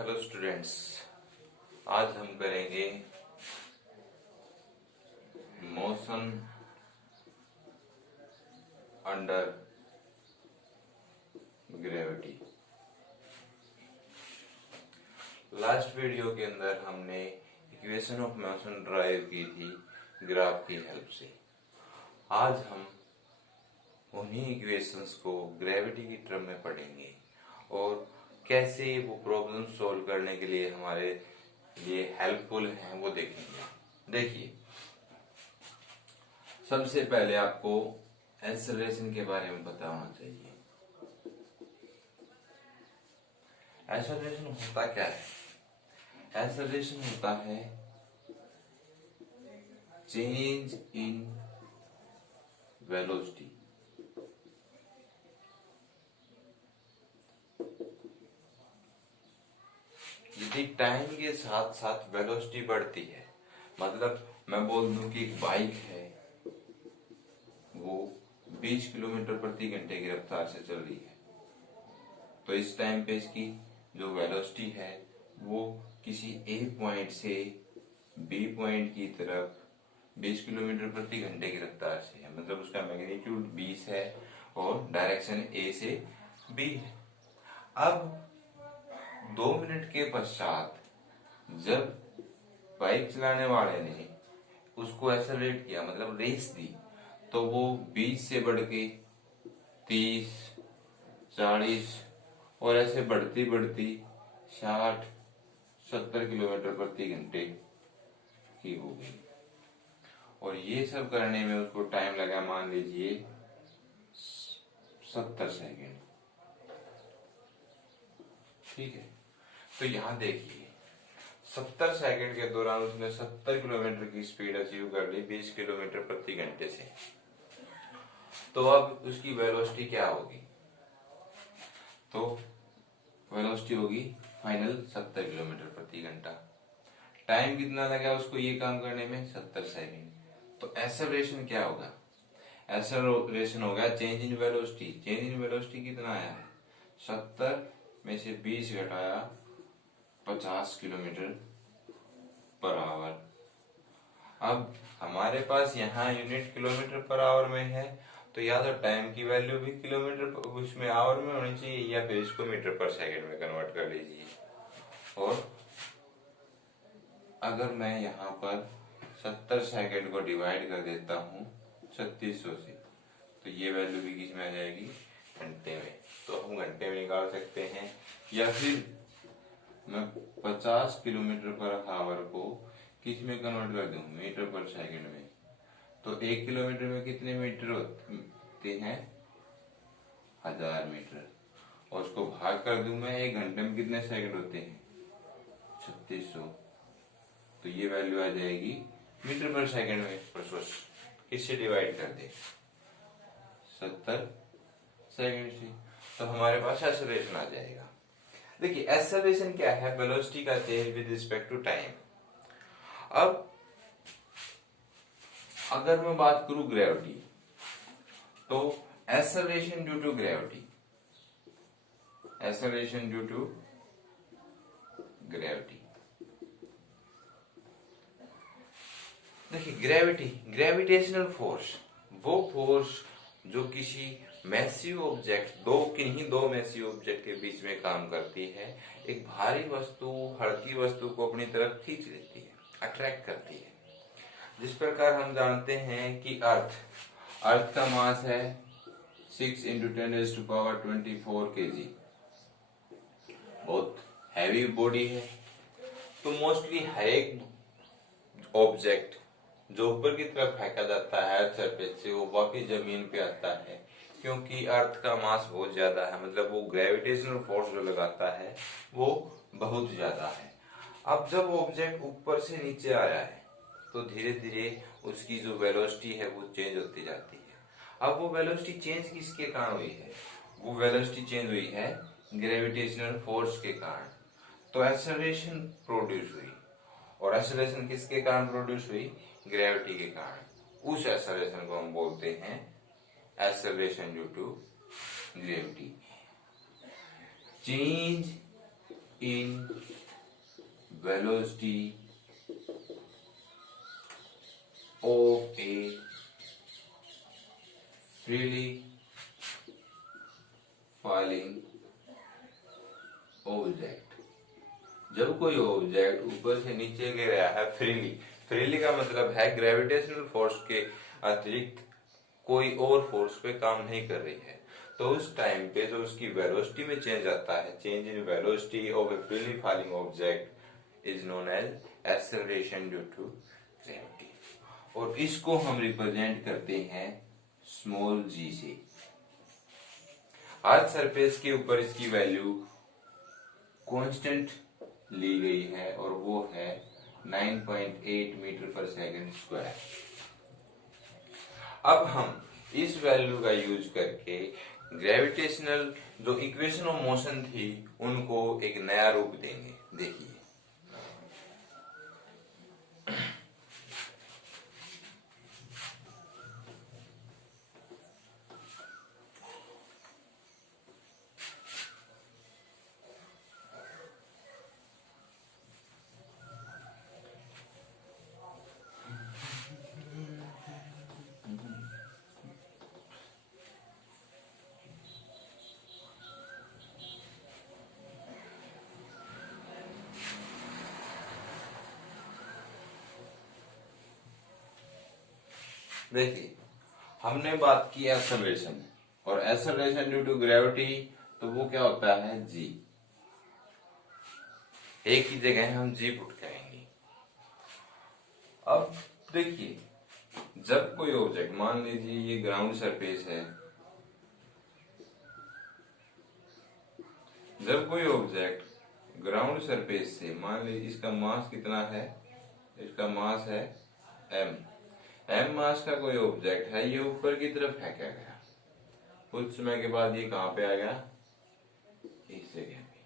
Hello students, आज हम करेंगे motion under gravity. Last video के अंदर हमने इक्वेशन ऑफ मोशन ड्राइव की थी ग्राफ की हेल्प से। आज हम उन्हीं इक्वेशंस को ग्रेविटी की टर्म में पढ़ेंगे और कैसे वो प्रॉब्लम सॉल्व करने के लिए हमारे लिए हेल्पफुल हैं वो देखेंगे। देखिए, सबसे पहले आपको एक्सेलरेशन के बारे में पता होना चाहिए। एक्सेलरेशन होता क्या है? एक्सेलरेशन होता है चेंज इन वेलोसिटी। यदि टाइम के साथ साथ वेलोसिटी बढ़ती है, मतलब मैं बोल दूं कि एक बाइक है, वो 20 किलोमीटर प्रति घंटे की रफ्तार से चल रही है, तो इस टाइम पे इसकी जो वेलोसिटी है वो किसी ए पॉइंट से बी पॉइंट की तरफ 20 किलोमीटर प्रति घंटे की रफ्तार से है, मतलब उसका मैग्नीट्यूड 20 है और डायरेक्शन ए से बी है। अब 2 मिनट के पश्चात जब बाइक चलाने वाले ने उसको एक्सेलरेट किया, मतलब रेस दी, तो वो 20 से बढ़ के 30, 40 और ऐसे बढ़ती बढ़ती 60, 70 किलोमीटर प्रति घंटे की हो गई। और ये सब करने में उसको टाइम लगा, मान लीजिए 70 सेकेंड। ठीक है, तो यहां देखिए 70 सेकंड के दौरान उसने 70 किलोमीटर की स्पीड अचीव कर ली 20 किलोमीटर प्रति घंटे से। तो अब उसकी वेलोसिटी क्या होगी? तो वेलोसिटी होगी फाइनल 70 किलोमीटर प्रति घंटा। टाइम कितना लगा उसको ये काम करने में? 70 सेकंड। तो एक्सेलरेशन क्या होगा? एक्सेलरेशन होगा change in velocity. Change in velocity कितना आया है? 70 में से 20 घटाया 50 किलोमीटर पर आवर। अब हमारे पास यहाँ यूनिट किलोमीटर पर आवर में है, तो या तो टाइम की वैल्यू भी किलोमीटर उसमें आवर में होनी चाहिए, या फिर इसको मीटर पर सेकंड में कन्वर्ट कर लीजिए। और अगर मैं यहाँ पर 70 सेकंड को डिवाइड कर देता हूँ 3600 से, तो ये वैल्यू भी किस में आ जाएगी? घंटे में। तो हम घंटे में निकाल सकते हैं, या फिर मैं 50 किलोमीटर पर आवर को किस में कन्वर्ट कर दूं? मीटर पर सेकंड में। तो 1 किलोमीटर में कितने मीटर होते हैं? 1000 मीटर। और उसको भाग कर दूं मैं 1 घंटे में कितने सेकंड होते हैं? 3600। तो ये वैल्यू आ जाएगी मीटर पर सेकंड में। किससे डिवाइड कर दे? 70 सेकंड से। तो हमारे पास एक्सेलरेशन आ जाएगा। देखिए, एक्सेलरेशन क्या है? वेलोसिटी का change with respect to time. अब अगर मैं बात करूं ग्रेविटी, तो acceleration due to gravity, acceleration due to gravity. देखिए, ग्रेविटी, ग्रेविटेशनल फोर्स, वो फोर्स जो किसी मैसिव ऑब्जेक्ट, किन्हीं दो मैसिव ऑब्जेक्ट के बीच में काम करती है। एक भारी वस्तु हल्की वस्तु को अपनी तरफ खींच लेती है, अट्रैक्ट करती है। जिस प्रकार हम जानते हैं कि अर्थ का मास है 6 × 10⁻24 kg, बहुत हैवी बॉडी है। तो मोस्टली हर एक ऑब्जेक्ट जो ऊपर की तरफ फेंका जाता है अर्थ सरफेस से, वो वापिस जमीन पे आता है, क्योंकि अर्थ का मास बहुत ज्यादा है, मतलब वो ग्रेविटेशनल फोर्स जो लगाता है वो बहुत ज्यादा है। अब जब ऑब्जेक्ट ऊपर से नीचे आया है, तो धीरे धीरे उसकी जो वेलोसिटी है वो चेंज होती जाती है। अब वो वेलोसिटी चेंज किसके कारण हुई है? वो वेलोसिटी चेंज हुई है ग्रेविटेशनल फोर्स के कारण। तो एक्सेलरेशन प्रोड्यूस हुई, और एक्सेलरेशन किसके कारण प्रोड्यूस हुई? ग्रेविटी के कारण। उस एक्सेलरेशन को हम बोलते हैं acceleration due to gravity. Change in velocity of a freely falling object. जब कोई ऑब्जेक्ट ऊपर से नीचे गिर रहा है फ्रीली, फ्रीली का मतलब है ग्रेविटेशनल फोर्स के अतिरिक्त कोई और फोर्स पे काम नहीं कर रही है, तो उस टाइम पे जो उसकी वेलोसिटी में चेंज आता है, change in velocity of a freely falling object is known as acceleration due to gravity. और इसको हम रिप्रेजेंट करते हैं स्मॉल जी से। अर्थ सरफेस के ऊपर इसकी वैल्यू कांस्टेंट ली गई है और वो है 9.8 मीटर पर सेकंड स्क्वायर। अब हम इस वैल्यू का यूज करके ग्रेविटेशनल जो इक्वेशन ऑफ मोशन थी उनको एक नया रूप देंगे। देखिए, देखिए हमने बात की एक्सेलरेशन, और एक्सेलरेशन ड्यू टू ग्रेविटी तो वो क्या होता है जी। एक ही जगह हम जी पुट करेंगे। अब देखिए, जब कोई ऑब्जेक्ट, मान लीजिए ये ग्राउंड सरफेस है, जब कोई ऑब्जेक्ट ग्राउंड सरफेस से, मान लीजिए इसका मास कितना है, इसका मास है m, m मास का कोई ऑब्जेक्ट है, ये ऊपर की तरफ फेंका गया, कुछ समय के बाद ये कहां पे आ गया, इस जगह पे।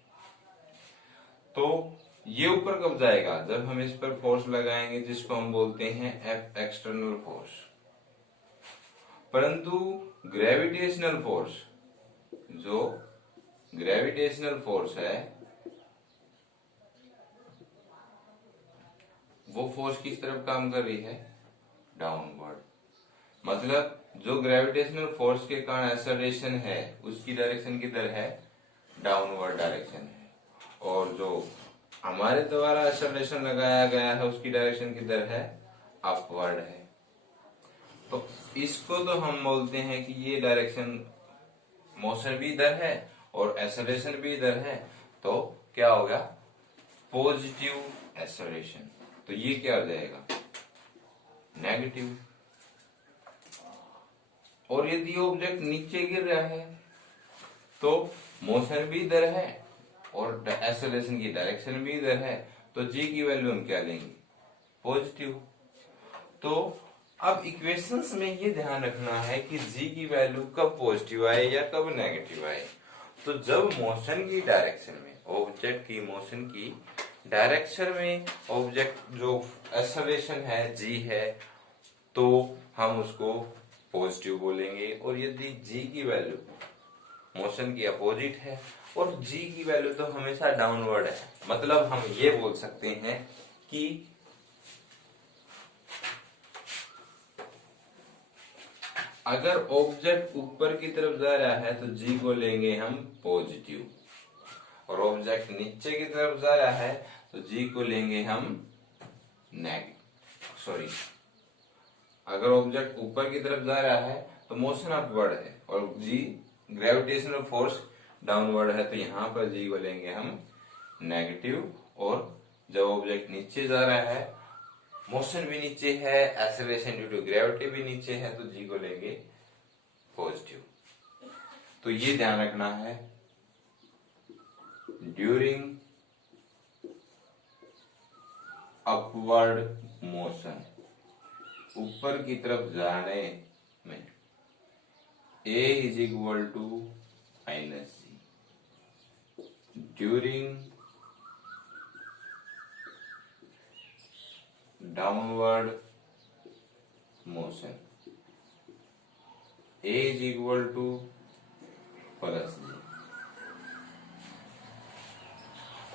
तो ये ऊपर कब जाएगा, जब हम इस पर फोर्स लगाएंगे जिसको हम बोलते हैं F एक्सटर्नल फोर्स। परंतु ग्रेविटेशनल फोर्स, जो ग्रेविटेशनल फोर्स है वो फोर्स किस तरफ काम कर रही है, डाउनवर्ड। मतलब जो ग्रेविटेशनल फोर्स के कारण एक्सेलरेशन है उसकी डायरेक्शन किधर है, डाउनवर्ड डायरेक्शन है, और जो हमारे द्वारा एक्सेलरेशन लगाया गया है उसकी डायरेक्शन किधर है, अपवर्ड है। तो इसको तो हम बोलते हैं कि ये डायरेक्शन, मोशन भी इधर है और एक्सेलरेशन भी इधर है, तो क्या होगा, पॉजिटिव एक्सेलरेशन। तो ये क्या हो जाएगा, नेगेटिव। और यदि ऑब्जेक्ट नीचे गिर रहा है तो मोशन भी इधर है और एक्सेलरेशन की डायरेक्शन भी इधर है, तो जी की वैल्यू हम क्या लेंगे, पॉजिटिव। तो अब इक्वेशंस में ये ध्यान रखना है कि जी की वैल्यू कब पॉजिटिव आए या कब नेगेटिव आए। तो जब मोशन की डायरेक्शन में, ऑब्जेक्ट की मोशन की डायरेक्शन में ऑब्जेक्ट जो एक्सेलरेशन है जी है, तो हम उसको पॉजिटिव बोलेंगे। और यदि जी की वैल्यू मोशन की अपोजिट है और जी की वैल्यू तो हमेशा डाउनवर्ड है, मतलब हम ये बोल सकते हैं कि अगर ऑब्जेक्ट ऊपर की तरफ जा रहा है तो जी को लेंगे हम पॉजिटिव, और ऑब्जेक्ट नीचे की तरफ जा रहा है तो जी को लेंगे हम नेगेटिव। सॉरी, अगर ऑब्जेक्ट ऊपर की तरफ जा रहा है तो मोशन अपवर्ड है और जी ग्रेविटेशनल फोर्स डाउनवर्ड है, तो यहां पर जी को लेंगे हम नेगेटिव। और जब ऑब्जेक्ट नीचे जा रहा है, मोशन भी नीचे है, एक्सेलरेशन ड्यू टू ग्रेविटी भी नीचे है, तो जी को लेंगे पॉजिटिव। तो ये ध्यान रखना है, ड्यूरिंग अपवर्ड मोशन, ऊपर की तरफ जाने में, A is equal to minus C, during downward motion A is equal to plus G।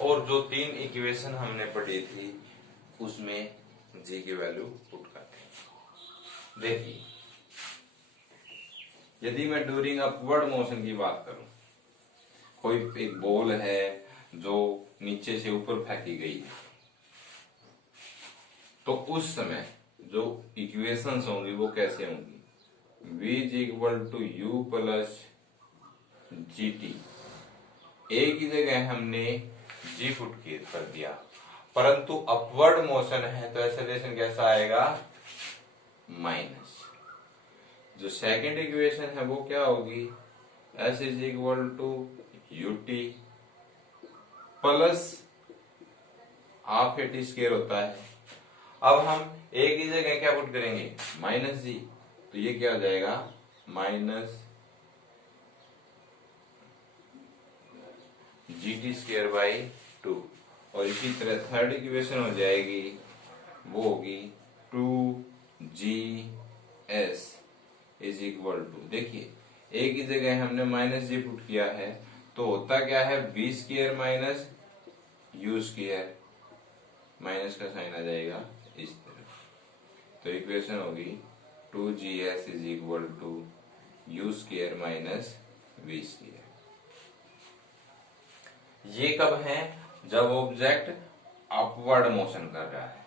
और जो 3 इक्वेशन हमने पढ़ी थी उसमें जी की वैल्यू पुट करते हैं। देखिए, यदि मैं ड्यूरिंग अपवर्ड मोशन की बात करूं, कोई एक बॉल है जो नीचे से ऊपर फेंकी गई है, तो उस समय जो इक्वेशंस होंगी वो कैसे होंगी? v is equal to u plus g t. A की जगह हमने जी पुट कर दिया, परंतु अपवर्ड मोशन है तो एक्सेलरेशन कैसा आएगा? माइनस। जो सेकंड इक्वेशन है वो क्या होगी? s is equal to u t plus half a t square होता है। अब हम ए की जगह क्या पुट करेंगे? माइनस जी, तो ये क्या हो जाएगा? Minus g T square by 2। और इसी तरह थर्ड इक्वेशन हो जाएगी, वो होगी 2GS इज इक्वल टू, देखिए ए की जगह हमने माइनस जी पुट किया है तो होता क्या है? V square minus u square, minus का साइन आ जाएगा इस तरफ, तो इक्वेशन होगी 2GS is equal to u square minus v square. ये कब है? जब ऑब्जेक्ट अपवर्ड मोशन कर रहा है,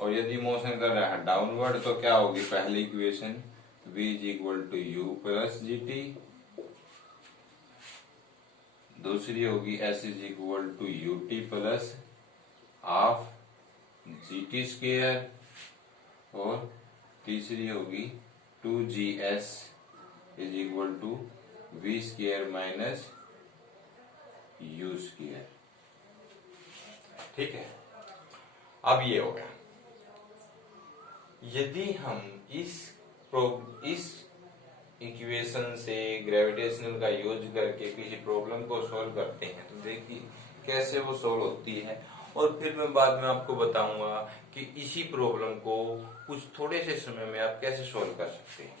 और यदि मोशन कर रहा है डाउनवर्ड तो क्या होगी? पहली equation v is equal to u plus g t, दूसरी होगी s is equal to u t plus half g t square, और तीसरी होगी 2GS is equal to v square minus u square. ठीक है, अब ये हो गया। यदि हम इस इक्वेशन से ग्रेविटेशनल का यूज करके किसी प्रॉब्लम को सॉल्व करते हैं तो देखिए कैसे वो सॉल्व होती है, और फिर मैं बाद में आपको बताऊंगा कि इसी प्रॉब्लम को कुछ थोड़े से समय में आप कैसे सॉल्व कर सकते हैं।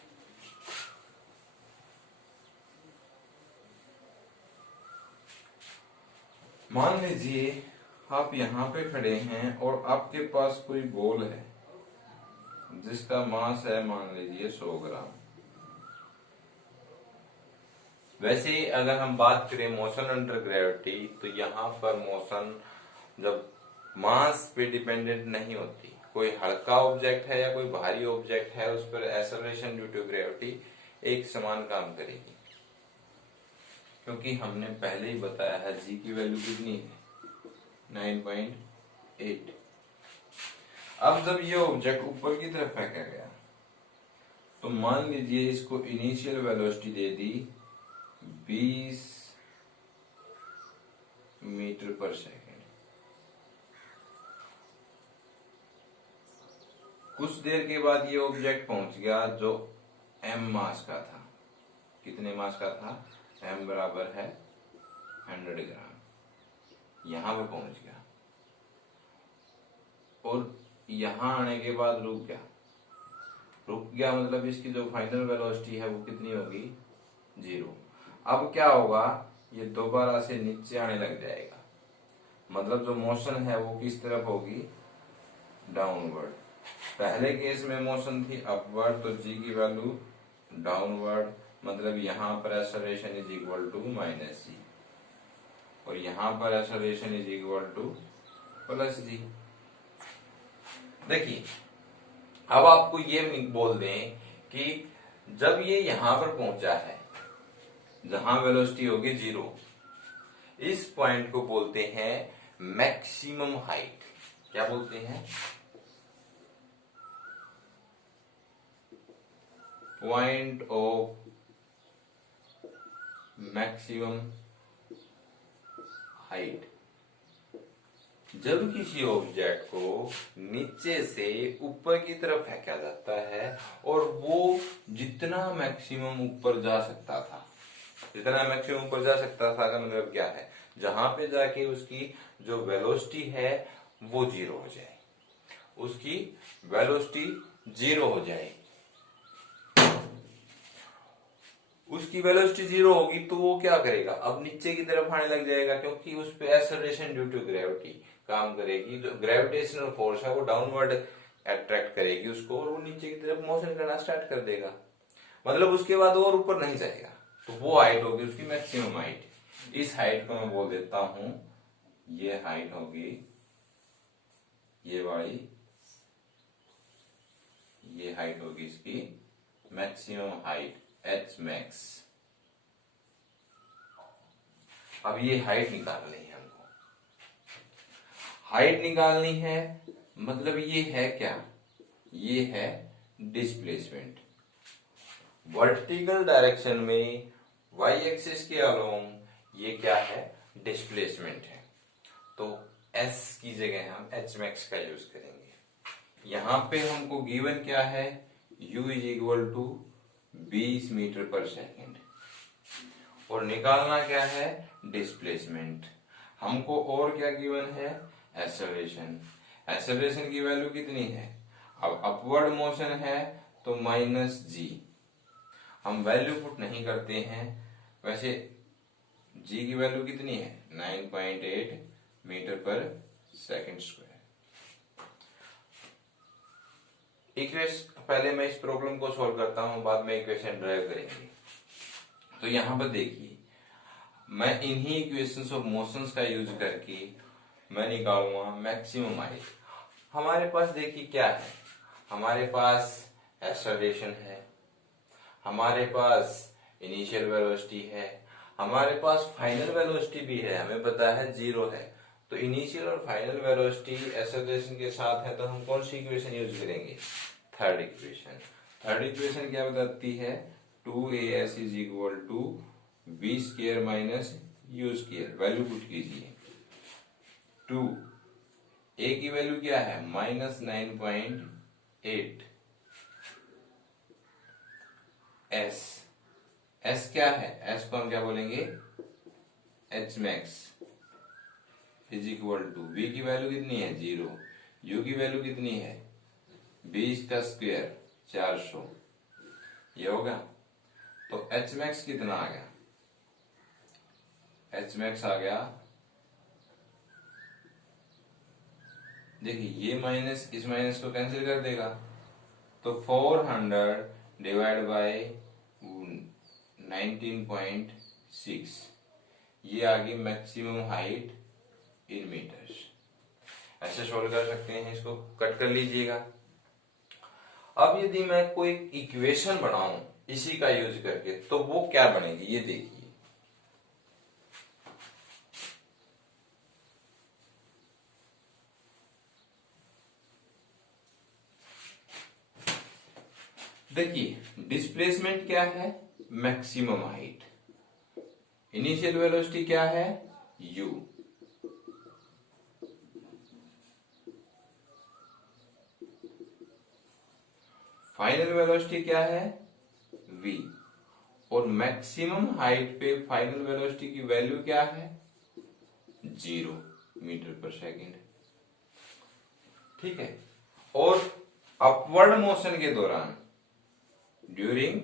मान लीजिए आप यहाँ पे खड़े हैं और आपके पास कोई बॉल है जिसका मास है मान लीजिए 100 ग्राम। वैसे अगर हम बात करें मोशन अंडर ग्रेविटी, तो यहाँ पर मोशन जब मास पे डिपेंडेंट नहीं होती, कोई हल्का ऑब्जेक्ट है या कोई भारी ऑब्जेक्ट है, उस पर एक्सेलरेशन ड्यू टू ग्रेविटी एक समान काम करेगी, क्योंकि हमने पहले ही बताया है जी की वैल्यू कितनी है? 9.8। अब जब ये ऑब्जेक्ट ऊपर की तरफ फेंका गया तो मान लीजिए इसको इनिशियल वेलोसिटी दे दी 20 मीटर पर सेकेंड। कुछ देर के बाद ये ऑब्जेक्ट पहुंच गया जो m मास का था। कितने मास का था? m बराबर है 100 ग्राम। यहां पे पहुंच गया और यहां आने के बाद रुक गया, मतलब इसकी जो फाइनल वेलोसिटी है वो कितनी होगी? 0। अब क्या होगा? ये दोबारा से नीचे आने लग जाएगा, मतलब जो मोशन है वो किस तरफ होगी? डाउनवर्ड। पहले केस में मोशन थी अपवर्ड, तो जी की वैल्यू डाउनवर्ड, मतलब यहां पर acceleration is equal to minus g, और यहां पर acceleration is equal to plus g. देखिए, अब आपको ये बोल दें कि जब ये यहां पर पहुंचा है जहां वेलोसिटी होगी 0, इस पॉइंट को बोलते हैं मैक्सिमम हाइट। क्या बोलते हैं? Point of maximum height. जब किसी ऑब्जेक्ट को नीचे से ऊपर की तरफ फेंका जाता है और वो जितना मैक्सिमम ऊपर जा सकता था, जितना मैक्सिमम ऊपर जा सकता था का मतलब क्या है? जहां पे जाके उसकी जो वेलोसिटी है वो 0 हो जाए, उसकी वेलोसिटी 0 हो जाए। उसकी वेलोसिटी जीरो होगी तो वो क्या करेगा, अब नीचे की तरफ आने लग जाएगा, क्योंकि उस पे एक्सेलरेशन ड्यू टू ग्रेविटी काम करेगी। जो ग्रेविटेशनल फोर्स है वो डाउनवर्ड अट्रैक्ट करेगी उसको, और वो नीचे की तरफ मोशन करना स्टार्ट कर देगा। मतलब उसके बाद और ऊपर नहीं जाएगा। तो वो हाइट होगी उसकी मैक्सिमम हाइट। इस हाइट को मैं बोल देता हूं, ये हाइट होगी, ये वाली, ये हाइट होगी इसकी मैक्सिमम हाइट, एच मैक्स। अब ये हाइट निकालनी है हमको। हाइट निकालनी है मतलब ये है क्या, ये है डिस्प्लेसमेंट। वर्टिकल डायरेक्शन में वाई एक्सिस के अलोंग ये क्या है, डिस्प्लेसमेंट है। तो एस की जगह हम एच मैक्स का यूज करेंगे। यहां पे हमको गिवन क्या है, u is equal to 20 meter पर सेकेंड, और निकालना क्या है, डिस्प्लेसमेंट। हमको और क्या गिवन है, एक्सेलरेशन। एक्सेलरेशन की वैल्यू कितनी है, अब अपवर्ड मोशन है तो माइनस जी। हम वैल्यू पुट नहीं करते हैं, वैसे जी की वैल्यू कितनी है, 9.8 मीटर पर सेकेंड स्क्वायर। इक्वेशन पहले मैं इस प्रॉब्लम को सॉल्व करता हूं, बाद में इक्वेशन ड्राइव करेंगे। तो यहां पर देखिए, मैं इन्हीं इक्वेशंस ऑफ मोशंस का यूज करके मैं निकालूंगा मैक्सिमम हाइट। हमारे पास देखिए क्या है, हमारे पास एक्सेलरेशन है, हमारे पास इनिशियल वेलोसिटी है, हमारे पास फाइनल वेलोसिटी भी है, हमें पता है जीरो है। तो इनिशियल और फाइनल वेलोसिटी एक्सेलरेशन के साथ है, तो हम कौन सी इक्वेशन यूज करेंगे, थर्ड इक्वेशन। थर्ड इक्वेशन क्या बताती है, 2as is equal to v square minus u square. Value put कीजिए, 2 ए की वैल्यू क्या है, -9.8, एस, एस क्या है, एस को हम क्या बोलेंगे, h max is equal to, v की वैल्यू कितनी है 0, यू की वैल्यू कितनी है 20 का स्क्वायर 400, ये होगा। तो एच मैक्स कितना आ गया, एच मैक्स आ गया, देखिए ये माइनस इस माइनस को कैंसिल कर देगा, तो 400 डिवाइड बाय 19.6, ये आ गई मैक्सिमम हाइट इन मीटर्स। ऐसे सोल्व कर सकते हैं, इसको कट कर लीजिएगा। अब यदि मैं कोई इक्वेशन बनाऊं इसी का यूज करके, तो वो क्या बनेगी, ये देखिए। देखिए डिस्प्लेसमेंट क्या है, मैक्सिमम हाइट, इनिशियल वेलोसिटी क्या है u, फाइनल वेलोसिटी क्या है v, और मैक्सिमम हाइट पे फाइनल वेलोसिटी की वैल्यू क्या है 0 मीटर पर सेकेंड। ठीक है, और अपवर्ड मोशन के दौरान, during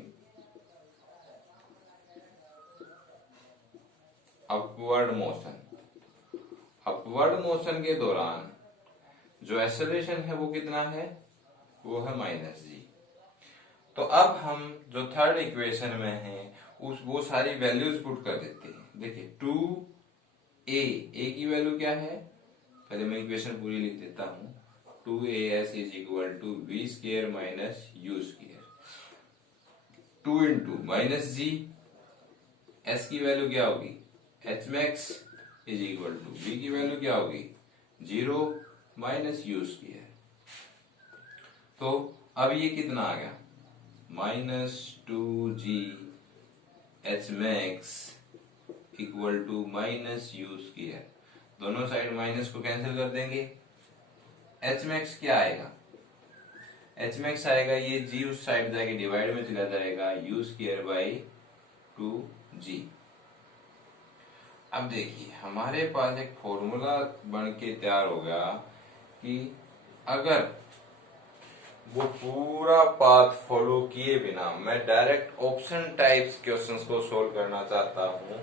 upward motion, upward motion के दौरान जो एक्सेलरेशन है वो कितना है, वो है -g। तो अब हम जो थर्ड इक्वेशन में है उस वो सारी वैल्यूज पुट कर देते हैं। देखिए 2a की वैल्यू क्या है, पहले मैं इक्वेशन पूरी लिख देता हूं, 2as is equal to v square minus u square, 2 into minus g, s की वैल्यू क्या होगी h max is equal to, v की वैल्यू क्या होगी 0 माइनस यू स्क्वायर। तो अब ये कितना आ गया, -2g h max equal to minus u square. दोनों साइड माइनस को कैंसिल कर देंगे, एच मैक्स क्या आएगा, एच मैक्स आएगा, ये जी उस साइड जाके डिवाइड में चला जाएगा, यू स्क्वायर बाई 2g। अब देखिए हमारे पास एक फॉर्मूला बन के तैयार हो गया कि अगर वो पूरा पाथ फॉलो किए बिना मैं डायरेक्ट ऑप्शन टाइप्स क्वेश्चंस को सोल्व करना चाहता हूं,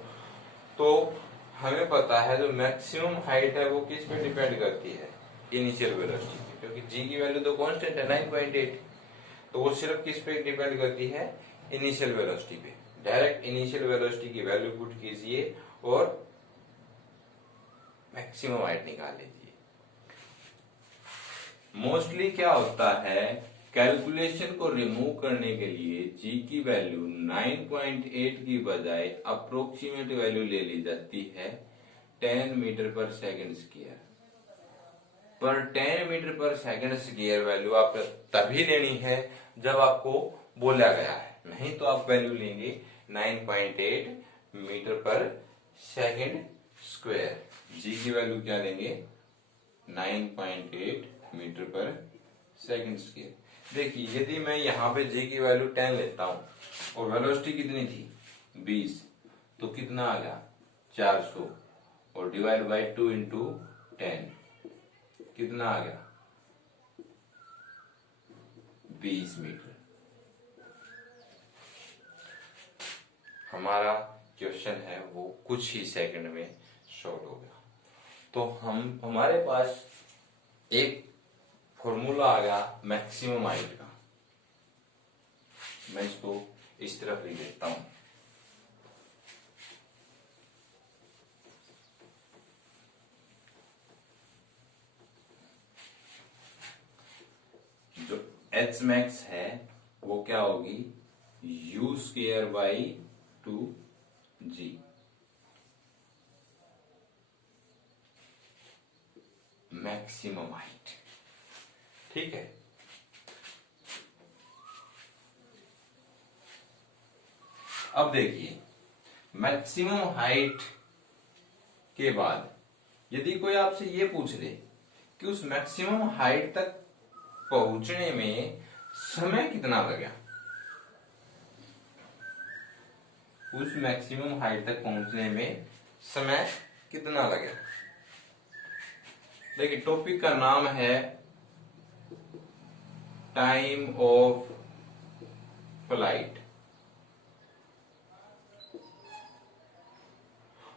तो हमें पता है जो मैक्सिमम हाइट है वो किस पे डिपेंड करती है, इनिशियल वेलोसिटी पे, क्योंकि जी की वैल्यू तो कांस्टेंट है 9.8, तो वो सिर्फ किस पे डिपेंड करती है, इनिशियल वेलोसिटी पे। डायरेक्ट इनिशियल वेलोसिटी की वैल्यू पुट कीजिए और मैक्सिमम हाइट निकाल लीजिए। मोस्टली क्या होता है, कैलकुलेशन को रिमूव करने के लिए जी की वैल्यू 9.8 की बजाय अप्रोक्सीमेट वैल्यू ले ली जाती है 10 मीटर पर सेकंड स्क्वायर। पर 10 मीटर पर सेकंड स्क्वायर वैल्यू आप तभी लेनी है जब आपको बोला गया है, नहीं तो आप वैल्यू लेंगे 9.8 मीटर पर सेकंड स्क्वायर। जी की वैल्यू क्या लेंगे, 9.8 मीटर पर सेकंड स्क्वायर। देखिए यदि मैं यहाँ पे जी की वैल्यू 10 लेता हूं और वेलोसिटी कितनी थी 20, तो कितना आ गया 400, और डिवाइड बाय 2 इंटू 10 कितना आ गया 20 मीटर। हमारा क्वेश्चन है वो कुछ ही सेकंड में सॉल्व हो गया। तो हमारे पास एक फॉर्मूला आ गया मैक्सिमम हाइट का। मैं इसको इस तरफ लिख देता हूं, जो एच मैक्स है वो क्या होगी, you square by 2g, maximum height. ठीक है, अब देखिए मैक्सिमम हाइट के बाद यदि कोई आपसे ये पूछ ले कि उस मैक्सिमम हाइट तक पहुंचने में समय कितना लगा, उस मैक्सिमम हाइट तक पहुंचने में समय कितना लगा। देखिए टॉपिक का नाम है टाइम ऑफ फ्लाइट,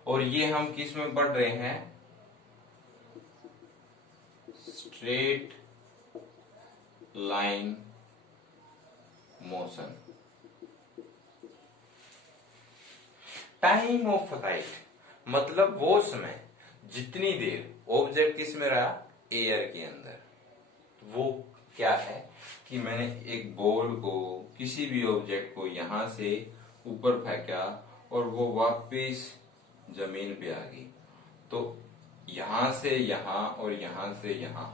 और ये हम किस में पढ़ रहे हैं, straight line motion. Time of flight मतलब वो समय जितनी देर ऑब्जेक्ट किस में रहा, एयर के अंदर। वो क्या है कि मैंने एक बॉल को, किसी भी ऑब्जेक्ट को यहां से ऊपर फेंका और वो वापस जमीन पे आ गई, तो यहां से यहां और यहां से यहां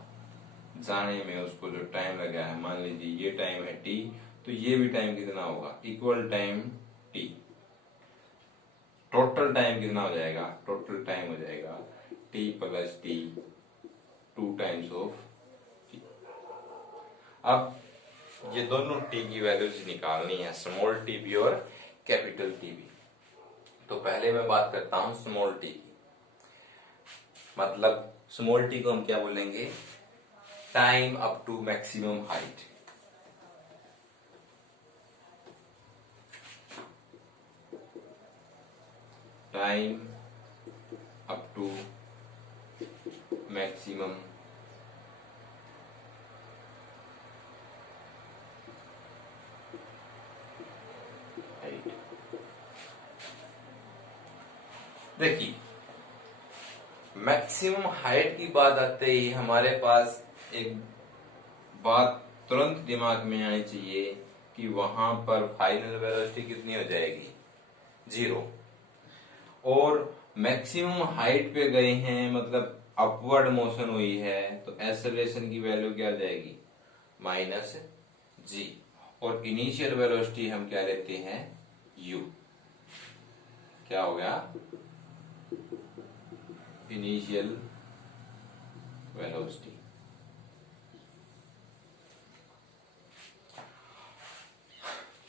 जाने में उसको जो टाइम लगा है, मान लीजिए ये टाइम है टी, तो ये भी टाइम कितना होगा, equal time T. Total time कितना हो जाएगा, टोटल टाइम हो जाएगा T plus T 2 times of T. अब ये दोनों टी की वैल्यूज निकालनी है, स्मॉल टी भी और कैपिटल टी भी। तो पहले मैं बात करता हूं स्मॉल टी की। मतलब स्मॉल टी को हम क्या बोलेंगे, time up to maximum height. Time up to maximum height. देखिए मैक्सिमम हाइट की बात आते ही हमारे पास एक बात तुरंत दिमाग में आनी चाहिए कि वहां पर फाइनल वेलोसिटी कितनी हो जाएगी, 0। और मैक्सिमम हाइट पे गए हैं मतलब अपवर्ड मोशन हुई है, तो एक्सेलरेशन की वैल्यू क्या आ जाएगी, -g। और इनिशियल वेलोसिटी हम क्या लेते हैं, u। क्या हो गया, इनिशियल वेलोसिटी।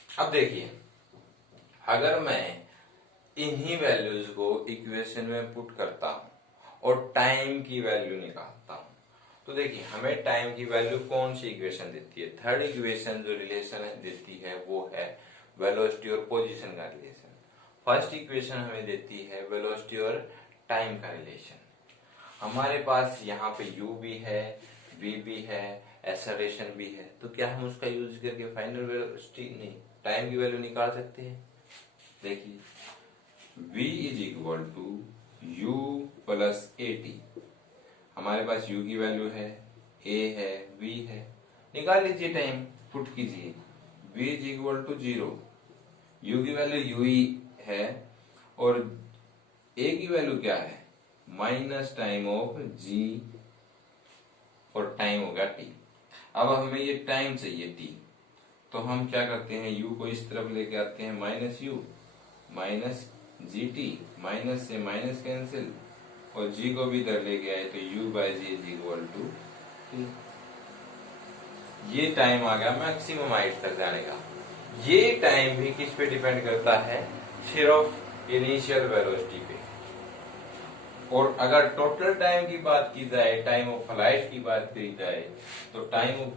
अब देखिए अगर मैं इन्हीं वैल्यूज को इक्वेशन में पुट करता हूं और टाइम की वैल्यू निकालता हूं, तो देखिए हमें टाइम की वैल्यू कौन सी इक्वेशन देती है, थर्ड इक्वेशन जो रिलेशन देती है वो है वेलोसिटी और पोजीशन का रिलेशन। फर्स्ट इक्वेशन हमें देती है वेलोसिटी और टाइम का रिलेशन। हमारे पास यहाँ पे u भी है, v भी है, एक्सेलरेशन भी है, तो क्या हम उसका यूज करके फाइनल वेलोसिटी नहीं टाइम की वैल्यू निकाल सकते हैं। देखिए v is equal to u plus a t. हमारे पास u की वैल्यू है, a है, v है, निकाल लीजिए टाइम, पुट कीजिए v is equal to 0, u की वैल्यू u ही है और a की वैल्यू क्या है माइनस टाइम ऑफ g और टाइम होगा t। अब हमें ये टाइम चाहिए t, तो हम क्या करते हैं u को इस तरफ लेके आते हैं minus u minus g t, minus से माइनस कैंसिल और g को भी इधर लेके आए तो u by g is equal to t। ये टाइम आ गया मैक्सिमम हाइट तक जाने का। ये टाइम भी किस पे डिपेंड करता है, सिर्फ इनिशियल वेलोसिटी पे। और अगर टोटल टाइम की बात की जाए, टाइम ऑफ फ्लाइट की बात की जाए, तो टाइम ऑफ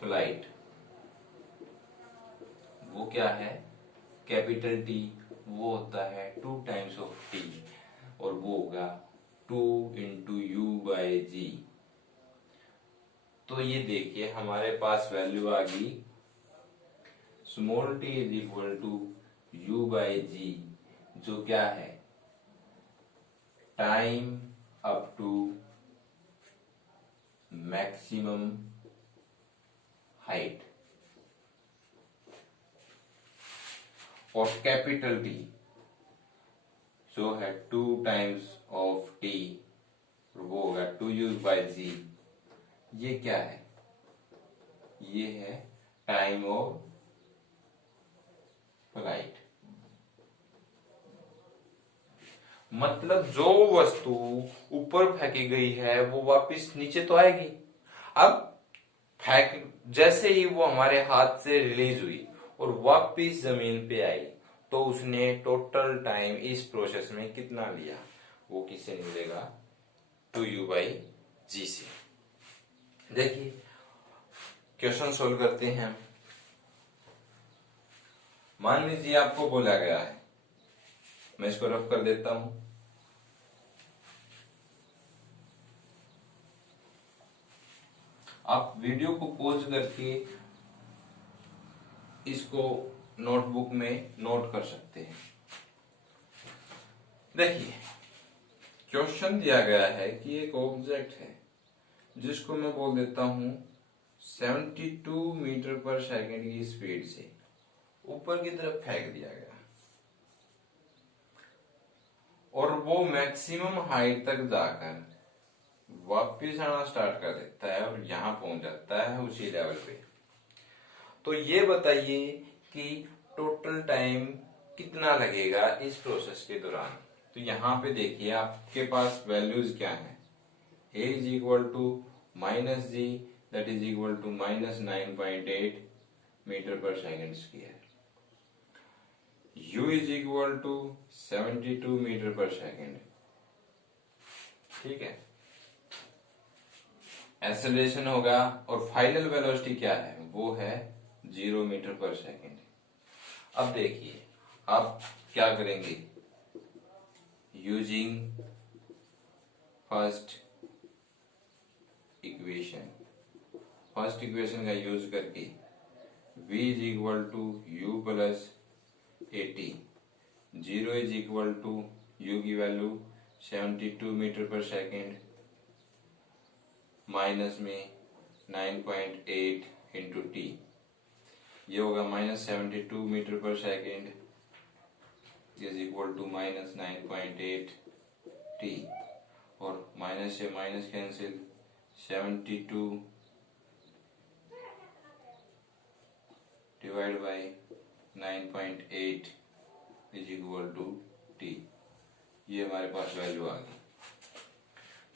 फ्लाइट वो क्या है, कैपिटल टी, वो होता है 2 टाइम्स ऑफ टी और वो होगा 2 इंटू यू बाई जी। तो ये देखिए हमारे पास वैल्यू आ गई small t is equal to u by g, जो क्या है time up to maximum height, और कैपिटल टी जो है 2 टाइम्स ऑफ टी, वो होगा 2 यू बाई जी। ये क्या है, ये है टाइम ऑफ फ्लाइट। मतलब जो वस्तु ऊपर फेंकी गई है वो वापस नीचे तो आएगी। अब फेंक जैसे ही वो हमारे हाथ से रिलीज हुई और वापस जमीन पे आई, तो उसने टोटल टाइम इस प्रोसेस में कितना लिया, वो किससे मिलेगा 2 यू बाई जी से। देखिए क्वेश्चन सोल्व करते हैं। मान लीजिए आपको बोला गया है, मैं इसको रफ कर देता हूं। आप वीडियो को पॉज करके इसको नोटबुक में नोट कर सकते हैं। देखिए क्वेश्चन दिया गया है कि एक ऑब्जेक्ट है जिसको मैं बोल देता हूं 72 मीटर पर सेकंड की स्पीड से ऊपर की तरफ फेंक दिया गया और वो मैक्सिमम हाइट तक जाकर वापिस आना स्टार्ट कर देता है और यहां पहुंच जाता है उसी लेवल पे। तो ये बताइए कि टोटल टाइम कितना लगेगा इस प्रोसेस के दौरान। तो यहाँ पे देखिए आपके पास वैल्यूज क्या है, a is equal to minus g that is equal to minus 9.8 metre पर second square, u is equal to 72 metre पर सेकेंड, ठीक है, एक्सेलरेशन होगा और फाइनल वेलोसिटी क्या है, वो है 0 मीटर पर सेकेंड। अब देखिए आप क्या करेंगे, यूजिंग फर्स्ट इक्वेशन का यूज करके v is equal to u plus a t, 0 is equal to u की वैल्यू 72 मीटर पर सेकेंड माइनस में 9.8 इंटू टी, ये होगा माइनस 72 मीटर पर second is equal to minus 9.8 t, और माइनस से minus cancel 72 divide by 9.8 is equal to t. ये हमारे पास वैल्यू आ गई,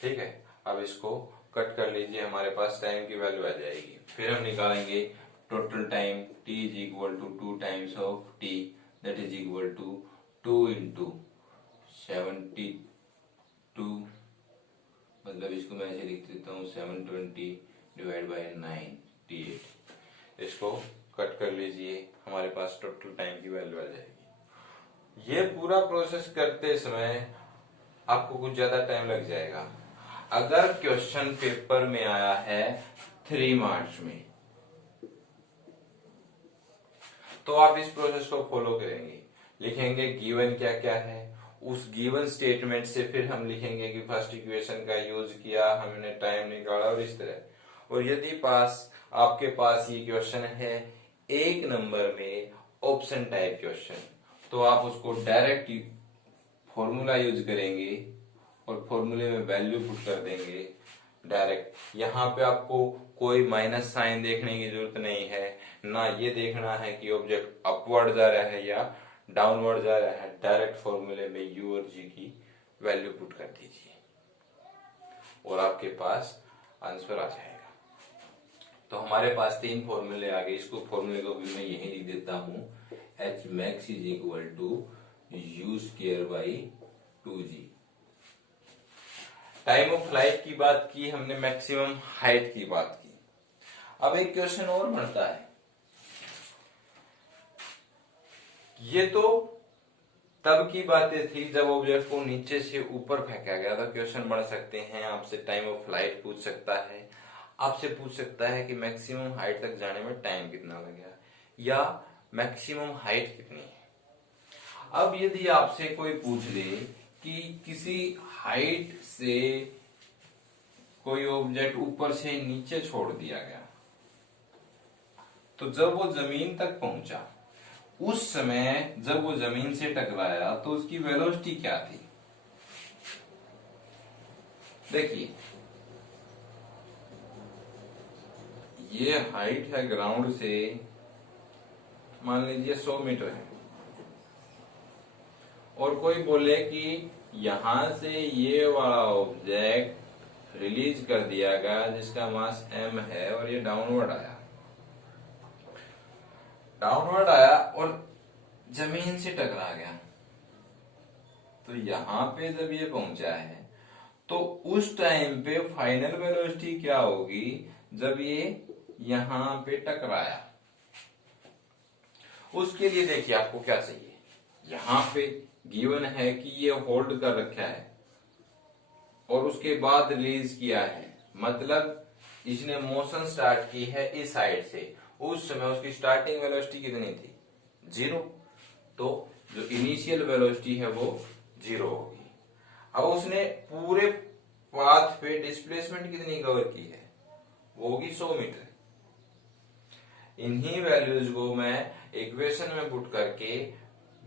ठीक है। अब इसको कट कर लीजिए, हमारे पास टाइम की वैल्यू आ जाएगी। फिर हम निकालेंगे total time, t is equal to 2 times of t that is equal to 2 into 72 2, मतलब इसको मैं ऐसे लिख देता हूँ 720 डिवाइड बाई 98। इसको कट कर लीजिए, हमारे पास टोटल टाइम की वैल्यू आ जाएगी। ये पूरा प्रोसेस करते समय आपको कुछ ज्यादा टाइम लग जाएगा। अगर क्वेश्चन पेपर में आया है 3 मार्च में, तो आप इस प्रोसेस को फॉलो करेंगे, लिखेंगे गिवन क्या क्या है, उस गिवन स्टेटमेंट से फिर हम लिखेंगे कि फर्स्ट इक्वेशन का यूज किया, हमने टाइम निकाला और इस तरह। और यदि आपके पास ये क्वेश्चन है 1 नंबर में ऑप्शन टाइप क्वेश्चन, तो आप उसको डायरेक्ट फॉर्मूला यूज करेंगे और फॉर्मूले में वैल्यू पुट कर देंगे डायरेक्ट। यहाँ पे आपको कोई माइनस साइन देखने की जरूरत नहीं है, ना ये देखना है कि ऑब्जेक्ट अपवर्ड जा रहा है या डाउनवर्ड जा रहा है। डायरेक्ट फॉर्मूले में u और g की वैल्यू पुट कर दीजिए और आपके पास आंसर आ जाएगा। तो हमारे पास 3 फॉर्मूले आ गए। इसको फॉर्मूले को भी मैं यही लिख देता हूं, h max is equal to u square by 2g। Time of flight की बात की हमने, मैक्सिमम हाइट की बात की। अब एक क्वेश्चन और बनता है, ये तो तब की बातें थी जब ऑब्जेक्ट को नीचे से ऊपर फेंका गया था। क्वेश्चन बन सकते हैं, आपसे टाइम ऑफ फ्लाइट पूछ सकता है, आपसे पूछ सकता है कि मैक्सिमम हाइट तक जाने में टाइम कितना लगेगा या मैक्सिमम हाइट कितनी है। अब यदि आपसे कोई पूछ ले कि किसी हाइट से कोई ऑब्जेक्ट ऊपर से नीचे छोड़ दिया गया, तो जब वो जमीन तक पहुंचा, उस समय जब वो जमीन से टकराया तो उसकी वेलोसिटी क्या थी। देखिए, ये हाइट है ग्राउंड से, मान लीजिए 100 मीटर है, और कोई बोले कि यहां से ये वाला ऑब्जेक्ट रिलीज कर दिया गया जिसका मास m है और ये डाउनवर्ड आया और जमीन से टकरा गया। तो यहां पे जब ये पहुंचा है तो उस टाइम पे फाइनल वेलोसिटी क्या होगी जब ये यहां पे टकराया। उसके लिए देखिए आपको क्या चाहिए, यहां पे गिवन है कि ये होल्ड कर रखा है और उसके बाद रिलीज किया है, मतलब इसने मोशन स्टार्ट की है इस साइड से। उस समय उसकी स्टार्टिंग वेलोसिटी कितनी थी, 0। तो जो इनिशियल वेलोसिटी है वो 0 होगी। अब उसने पूरे पाथ पे डिस्प्लेसमेंट कितनी कवर की है, वो होगी 100 मीटर। इन्हीं वैल्यूज को मैं इक्वेशन में पुट करके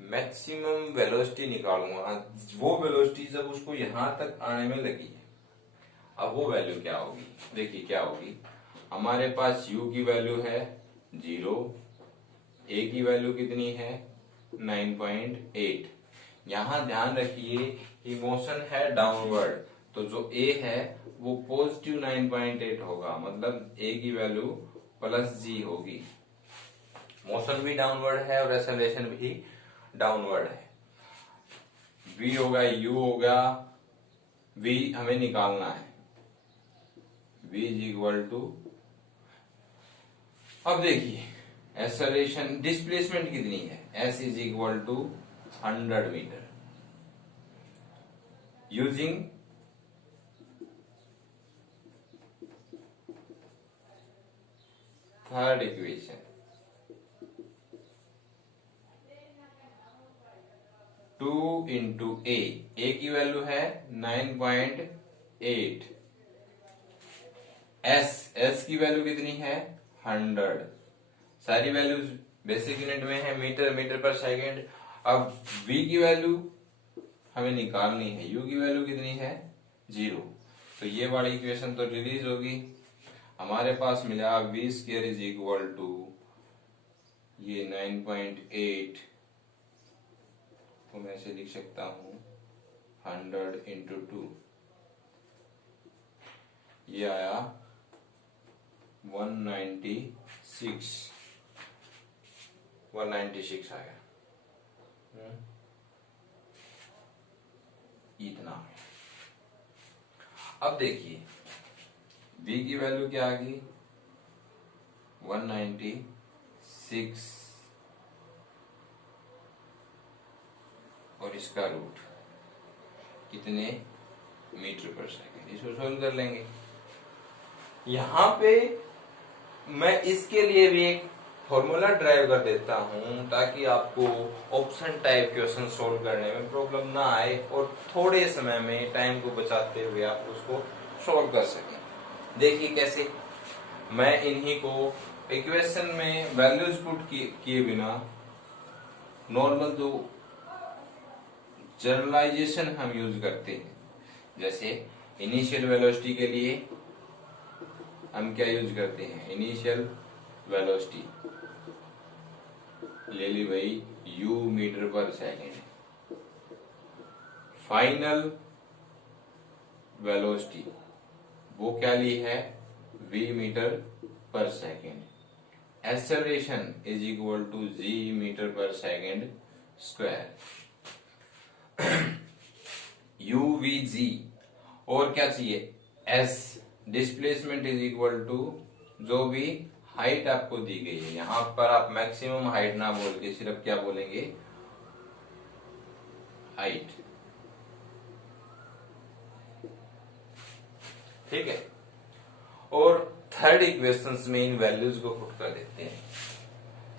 मैक्सिमम वेलोसिटी निकालूंगा, वो वेलोसिटी जब उसको यहां तक आने में लगी है। अब वो वैल्यू क्या होगी, देखिए क्या होगी। हमारे पास u की वैल्यू है 0, a की वैल्यू कितनी है 9.8। यहां ध्यान रखिए कि मोशन है डाउनवर्ड, तो जो a है वो पॉजिटिव 9.8 होगा, मतलब a की वैल्यू +g होगी। मोशन भी डाउनवर्ड है और एक्सेलरेशन भी डाउनवर्ड है। v होगा, u होगा, v हमें निकालना है, v इज इक्वल टू, अब देखिए एक्सेलरेशन डिस्प्लेसमेंट कितनी है, s is equal to 100 metre. Using third equation, 2 into a की वैल्यू है 9.8, s की वैल्यू कितनी है 100। सारी वैल्यूज बेसिक यूनिट में है, मीटर पर सेकेंड। अब v की वैल्यू हमें निकालनी है, u की वैल्यू कितनी है 0। तो ये वाली इक्वेशन तो रिलीज होगी, हमारे पास मिला v square is equal to ये 9.8 को मैं ऐसे लिख सकता हूं 100 इंटू 2, ये आया 196 आया। इतना है। अब देखिए v की वैल्यू क्या आ गई 196 और इसका रूट कितने मीटर पर सेकेंड, इसको सोल्व कर लेंगे। यहां पे मैं इसके लिए भी एक फॉर्मूला ड्राइव कर देता हूं ताकि आपको ऑप्शन टाइप क्वेश्चन सोल्व करने में प्रॉब्लम ना आए और थोड़े समय में टाइम को बचाते हुए आप उसको सोल्व कर सकें। देखिए कैसे, मैं इन्हीं को इक्वेशन में वैल्यूज पुट किए बिना नॉर्मल जो जनरलाइजेशन हम यूज करते हैं, जैसे इनिशियल वेलोसिटी के लिए हम क्या यूज करते हैं, इनिशियल वेलोसिटी ले ली भाई u मीटर पर सेकेंड, फाइनल वेलोसिटी वो क्या ली है v मीटर पर second, acceleration is equal to g metre पर सेकेंड स्क्वायर, UVG और क्या चाहिए s, displacement is equal to जो भी हाइट आपको दी गई है, यहां पर आप मैक्सिमम हाइट ना बोल के सिर्फ क्या बोलेंगे हाइट, ठीक है। और थर्ड इक्वेशन में इन वैल्यूज को पुट कर देते हैं।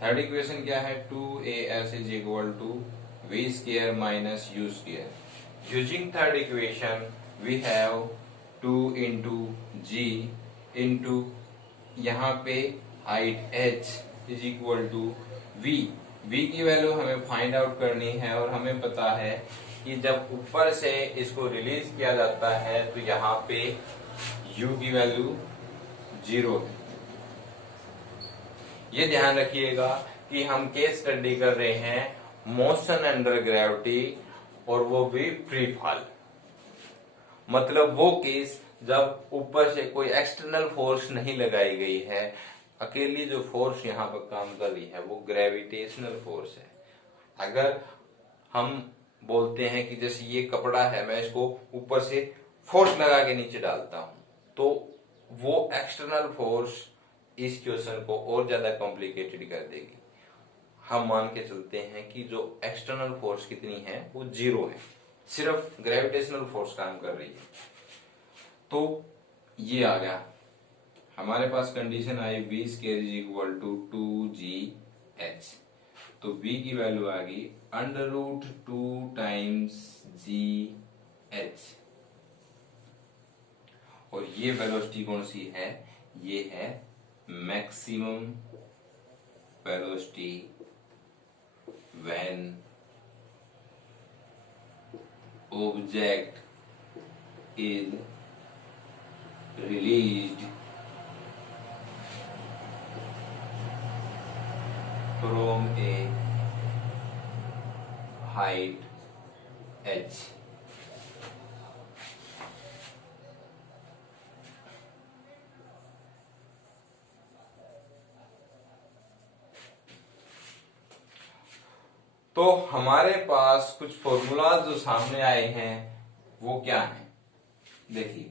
थर्ड इक्वेशन क्या है 2as is equal to v square minus u square. Using third equation we have 2 into g into यहाँ पे height h is equal to v। v की वैल्यू हमें फाइंड आउट करनी है और हमें पता है कि जब ऊपर से इसको रिलीज किया जाता है तो यहाँ पे u की वैल्यू 0 है। ये ध्यान रखिएगा कि हम केस स्टडी कर रहे हैं मोशन अंडर ग्रेविटी और वो भी फ्री फॉल, मतलब वो केस जब ऊपर से कोई एक्सटर्नल फोर्स नहीं लगाई गई है, अकेली जो फोर्स यहाँ पर काम कर रही है वो ग्रेविटेशनल फोर्स है। अगर हम बोलते हैं कि जैसे ये कपड़ा है, मैं इसको ऊपर से फोर्स लगा के नीचे डालता हूं, तो वो एक्सटर्नल फोर्स इस क्वेश्चन को और ज्यादा कॉम्प्लिकेटेड कर देगी। हम मान के चलते हैं कि जो एक्सटर्नल फोर्स कितनी है वो 0 है, सिर्फ ग्रेविटेशनल फोर्स काम कर रही है। तो ये आ गया हमारे पास कंडीशन आई v square is equal to 2gh, तो v की वैल्यू आ गई अंडर रूट 2 टाइम्स gh, और ये वेलोसिटी कौन सी है, ये है maximum velocity when object is released from a height h। तो हमारे पास कुछ फॉर्मूला जो सामने आए हैं वो क्या है, देखिए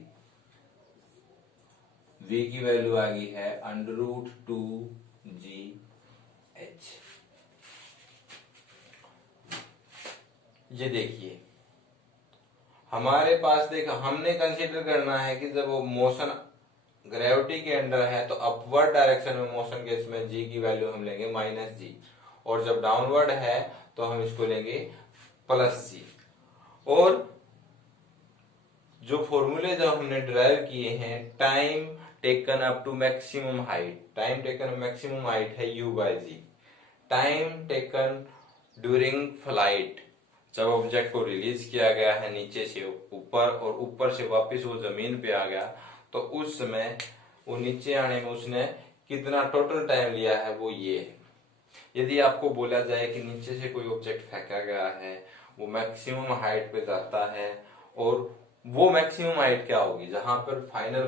v की वैल्यू आ गई है अंडर रूट 2gh। ये देखिए हमारे पास, देखो हमने कंसीडर करना है कि जब वो मोशन ग्रेविटी के अंडर है तो अपवर्ड डायरेक्शन में मोशन के इसमें g की वैल्यू हम लेंगे -g, और जब डाउनवर्ड है तो हम इसको लेंगे +g। और जो फॉर्मूले जो हमने डिराइव किए हैं, time taken up to maximum height, time taken maximum height है u/g, time taken during flight, जब ऑब्जेक्ट को रिलीज किया गया है नीचे से ऊपर और ऊपर से वापस वो जमीन पे आ गया, तो उस समय वो नीचे आने में उसने कितना टोटल टाइम लिया है वो ये है। यदि आपको बोला जाए कि नीचे से कोई ऑब्जेक्ट फेंका गया है, वो मैक्सिमम हाइट पे जाता है, और वो मैक्सिमम हाइट क्या होगी जहां पर फाइनल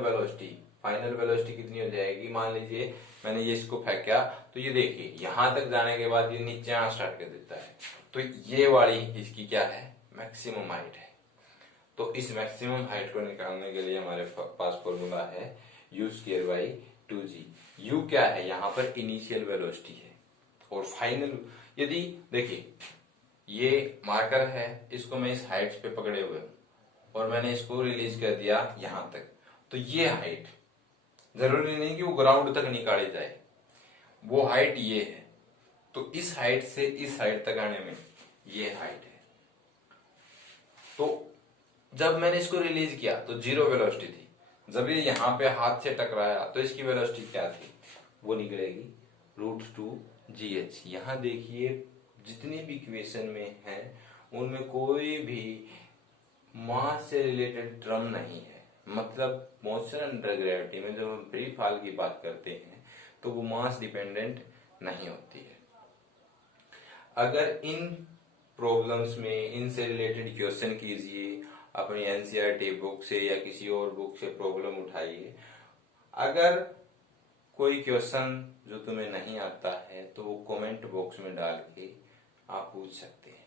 वेलोसिटी कितनी हो जाएगी, मान लीजिए मैंने ये इसको फेंका, तो ये देखिए यहां तक जाने के बाद ये नीचे आना स्टार्ट कर देता है, तो ये वाली इसकी क्या है मैक्सिमम हाइट है। तो इस मैक्सिमम हाइट को निकालने के लिए हमारे पास फॉर्मूला है u square by 2g। u क्या है, यहाँ पर इनिशियल वेलोसिटी है और फाइनल, यदि देखिए ये मार्कर है, इसको मैं इस हाइट पे पकड़े हुए हूं और मैंने इसको रिलीज कर दिया यहां तक, तो ये हाइट जरूरी नहीं कि वो ग्राउंड तक निकाली जाए, वो हाइट ये है। तो इस हाइट से इस हाइट तक आने में ये हाइट है। तो जब मैंने इसको रिलीज किया तो 0 वेलोसिटी थी, जब ये यहां पे हाथ से टकराया तो इसकी वेलोसिटी क्या थी, वो निकलेगी √2gh। यहां देखिए जितनी भी इक्वेशन में है उनमें कोई भी मास से रिलेटेड टर्म नहीं है। मतलब मोशन अंडर ग्रेविटी में जब हम फ्री फॉल की बात करते हैं तो वो मास डिपेंडेंट नहीं होती है। अगर इन प्रॉब्लम्स में इनसे रिलेटेड क्वेश्चन कीजिए, अपनी एनसीईआरटी बुक से या किसी और बुक से प्रॉब्लम उठाइए। अगर कोई क्वेश्चन जो तुम्हें नहीं आता है तो वो कमेंट बॉक्स में डाल के आप पूछ सकते हैं।